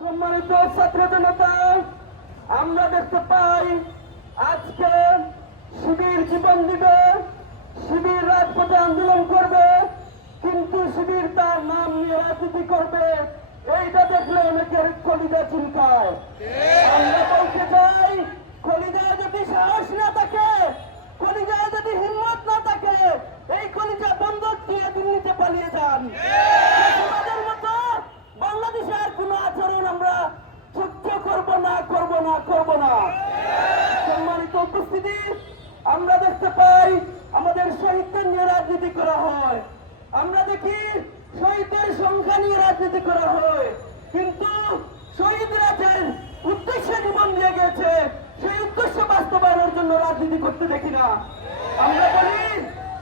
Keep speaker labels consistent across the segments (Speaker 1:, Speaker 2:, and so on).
Speaker 1: সম্মানিত ছাত্র জনতা, আমরা দেখতে পাই আজকে শিবির জীবন দিবে, শিবির রাজপথে আন্দোলন করবে, কিন্তু শিবির তার নাম নিয়ে রাজনীতি করবে। এইটা দেখলে অনেকের কলিজা চিন্তায়। আমরা বলতে চাই কলিজায় যদি সাহস না থাকে কলিজায় যদি হিম্মত না থাকে, এই কলিজা বন্ধক দিয়ে দিল্লিতে পালিয়ে যান আমাদের মতো বাংলাদেশে আর কোনো আচরণ আমরা সহ্য করব না, করব না। সম্মানিত উপস্থিতি, আমরা দেখতে পাই আমাদের শহীদদের নিয়ে রাজনীতি করা হয়। আমরা দেখি শহীদদের সংখ্যা নিয়ে রাজনীতি করা হয়। কিন্তু শহীদরা যে উদ্দেশ্যে জীবন দিয়ে গেছে সেই উদ্দেশ্য বাস্তবায়নের জন্য রাজনীতি করতে দেখি না। আমরা বলি,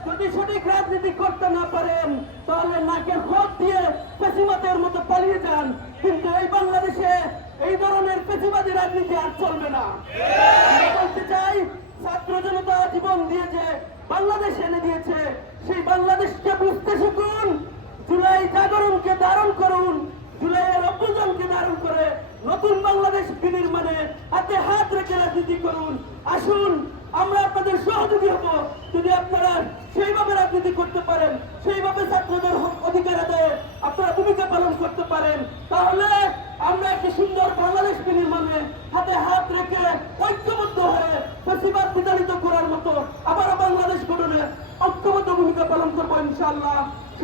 Speaker 1: যদি সঠিক রাজনীতি করতে না পারেন, তাহলে নাকের খোঁজ দিয়ে পেশিমাতের মতো পালিয়ে যান। কিন্তু এই বাংলাদেশে এই ধরনের পেশিবাদী রাজনীতি চলবে না। বলতে চাই, ছাত্র জনতা জীবন দিয়ে যে বাংলাদেশ এনে দিয়েছে। সেই বাংলাদেশকে বুঝতে শিখুন, জুলাই জাগরণকে ধারণ করুন, জুলাইয়ের অভ্যুদনকে ধারণ করে নতুন বাংলাদেশ বিনির্মাণে হাতে হাত রেখে রাজনীতি করুন। আসুন, আমরা আপনাদের সহযোগী হব। যদি আপনারা সেইভাবে রাজনীতি করতে পারেন, সেইভাবে ছাত্রদের অধিকার আদায়ে আপনারা ভূমিকা পালন করতে পারেন, তাহলে আমরা একটি সুন্দর বাংলাদেশ বিনির্মাণে হাত ঐক্যবদ্ধ হয়ে বেশিবার বিতাড়িত করার মতো আবার বাংলাদেশ গঠনে ঐক্যবদ্ধ ভূমিকা পালন করব ইনশাআল্লাহ।